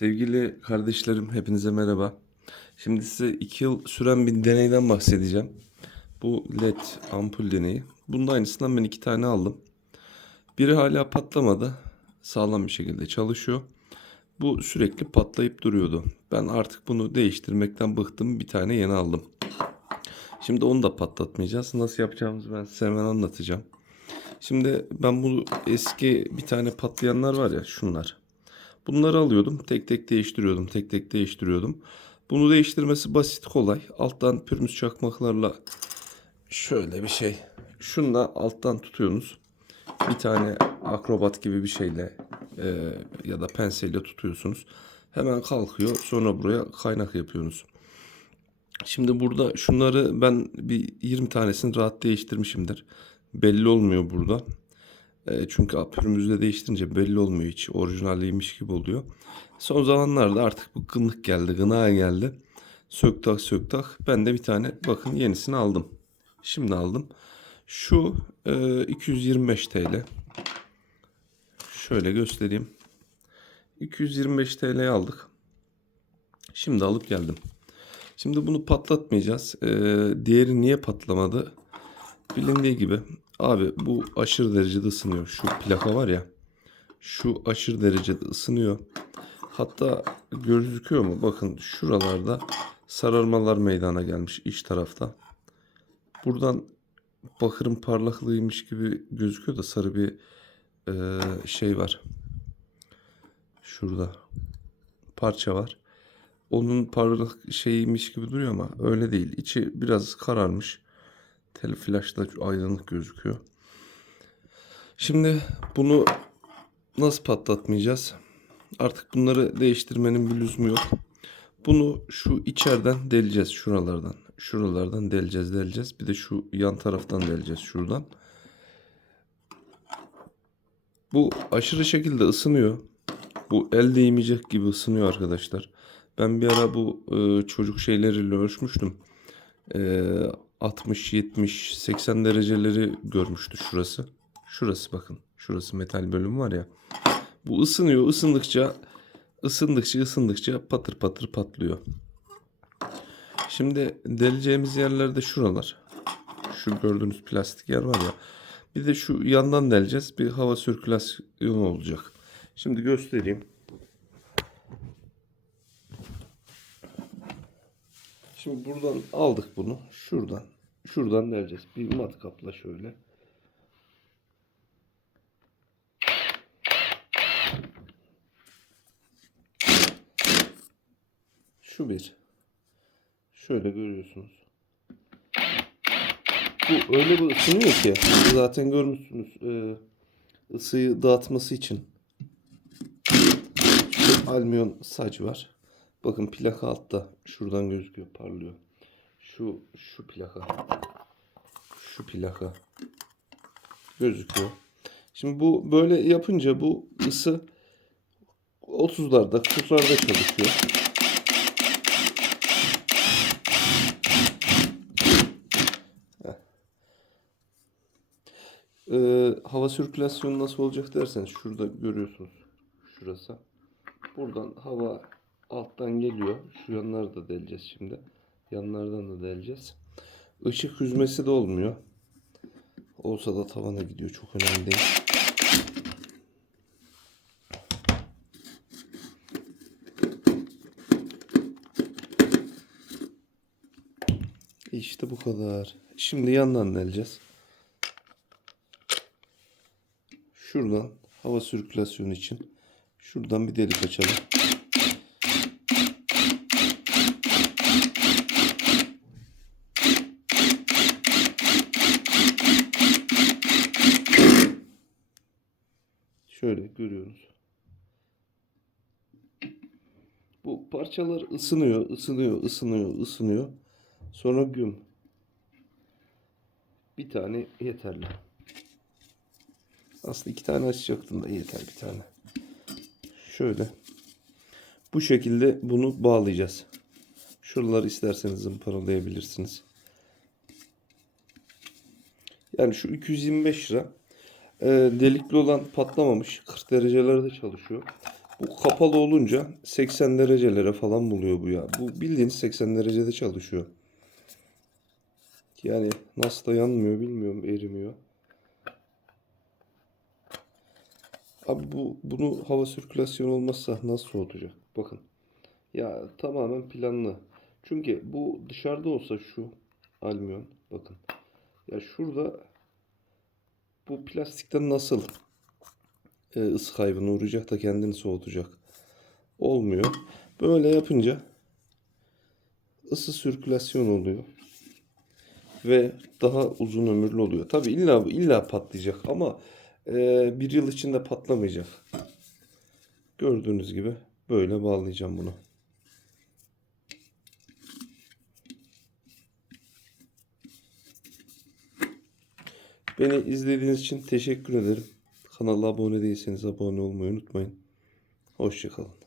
Sevgili kardeşlerim, hepinize merhaba. Şimdi size 2 yıl süren bir deneyden bahsedeceğim. Bu LED ampul deneyi. Bunun aynısından ben iki tane aldım. Biri hala patlamadı. Sağlam bir şekilde çalışıyor. Bu sürekli patlayıp duruyordu. Ben artık bunu değiştirmekten bıktım. Bir tane yeni aldım. Şimdi onu da patlatmayacağız. Nasıl yapacağımızı ben size hemen anlatacağım. Şimdi ben bu eski bir tane patlayanlar var ya şunlar. Bunları alıyordum. Tek tek değiştiriyordum. Tek tek değiştiriyordum. Bunu değiştirmesi basit kolay. Alttan pürmüz çakmaklarla şöyle bir şey. Şunla alttan tutuyorsunuz. Bir tane akrobat gibi bir şeyle e, ya da penselle tutuyorsunuz. Hemen kalkıyor. Sonra buraya kaynak yapıyorsunuz. Şimdi burada şunları ben bir 20 tanesini rahat değiştirmişimdir. Belli olmuyor burada. E, çünkü pürümüzde değiştirince belli olmuyor hiç. Orijinaliymiş gibi oluyor. Son zamanlarda artık bu gınlık geldi, gına geldi. Söktak söktak. Ben de bir tane bakın yenisini aldım. Şimdi aldım. Şu e, 225 TL. Şöyle göstereyim. 225 TL aldık. Şimdi alıp geldim. Şimdi bunu patlatmayacağız. E, diğeri niye patlamadı? Bilindiği gibi abi bu aşırı derecede ısınıyor. Şu plaka var ya. Şu aşırı derecede ısınıyor. Hatta gözüküyor mu? Bakın şuralarda sararmalar meydana gelmiş iç tarafta. Buradan bakırın parlaklığıymış gibi gözüküyor da sarı bir e, şey var. Şurada parça var. Onun parlak şeyiymiş gibi duruyor ama öyle değil. İçi biraz kararmış. Tel flash'ta aydınlık gözüküyor. Şimdi bunu nasıl patlatmayacağız? Artık bunları değiştirmenin bir lüzumu yok. Bunu şu içeriden deleceğiz şuralardan. Şuralardan deleceğiz deleceğiz. Bir de şu yan taraftan deleceğiz şuradan. Bu aşırı şekilde ısınıyor. Bu el değmeyecek gibi ısınıyor arkadaşlar. Ben bir ara bu e, çocuk şeyleriyle ölçmüştüm. E, 60, 70, 80 dereceleri görmüştü şurası. Şurası bakın. Şurası metal bölüm var ya. Bu ısınıyor. ısındıkça ısındıkça ısındıkça patır patır patlıyor. Şimdi deleceğimiz yerlerde şuralar. Şu gördüğünüz plastik yer var ya. Bir de şu yandan deleceğiz. Bir hava sirkülasyonu olacak. Şimdi göstereyim. Şimdi buradan aldık bunu. Şuradan. Şuradan deleceğiz. Bir matkapla şöyle. Şu bir. Şöyle görüyorsunuz. Bu öyle bir ısınıyor ki. Zaten görmüşsünüz. E, ısıyı dağıtması için. Şu alüminyum saç var. Bakın plaka altta. Şuradan gözüküyor parlıyor. Şu şu plaka. Şu plaka. Gözüküyor. Şimdi bu böyle yapınca bu ısı 30'larda 40'larda çalışıyor. Ee, hava sirkülasyonu nasıl olacak derseniz şurada görüyorsunuz. Şurası. Buradan hava alttan geliyor. Şu yanları da deleceğiz şimdi. Yanlardan da deleceğiz. Işık hüzmesi de olmuyor. Olsa da tavana gidiyor. Çok önemli değil. İşte bu kadar. Şimdi yandan deleceğiz. Şuradan hava sirkülasyonu için şuradan bir delik açalım. Şöyle görüyoruz. Bu parçalar ısınıyor, ısınıyor, ısınıyor, ısınıyor. Sonra güm. Bir tane yeterli. Aslında iki tane açacaktım da yeter bir tane. Şöyle. Bu şekilde bunu bağlayacağız. Şuraları isterseniz zımparalayabilirsiniz. Yani şu 225 lira. Ee, delikli olan patlamamış. 40 derecelerde çalışıyor. Bu kapalı olunca 80 derecelere falan buluyor bu ya. Bu bildiğiniz 80 derecede çalışıyor. Yani nasıl da yanmıyor bilmiyorum erimiyor. Abi bu bunu hava sirkülasyonu olmazsa nasıl soğutacak? Bakın. Ya tamamen planlı. Çünkü bu dışarıda olsa şu alüminyum bakın. Ya şurada bu plastikten nasıl e, ısı kaybına uğrayacak da kendini soğutacak? Olmuyor. Böyle yapınca ısı sirkülasyon oluyor. Ve daha uzun ömürlü oluyor. Tabi illa illa patlayacak ama e, bir yıl içinde patlamayacak. Gördüğünüz gibi böyle bağlayacağım bunu. Beni izlediğiniz için teşekkür ederim. Kanala abone değilseniz abone olmayı unutmayın. Hoşçakalın.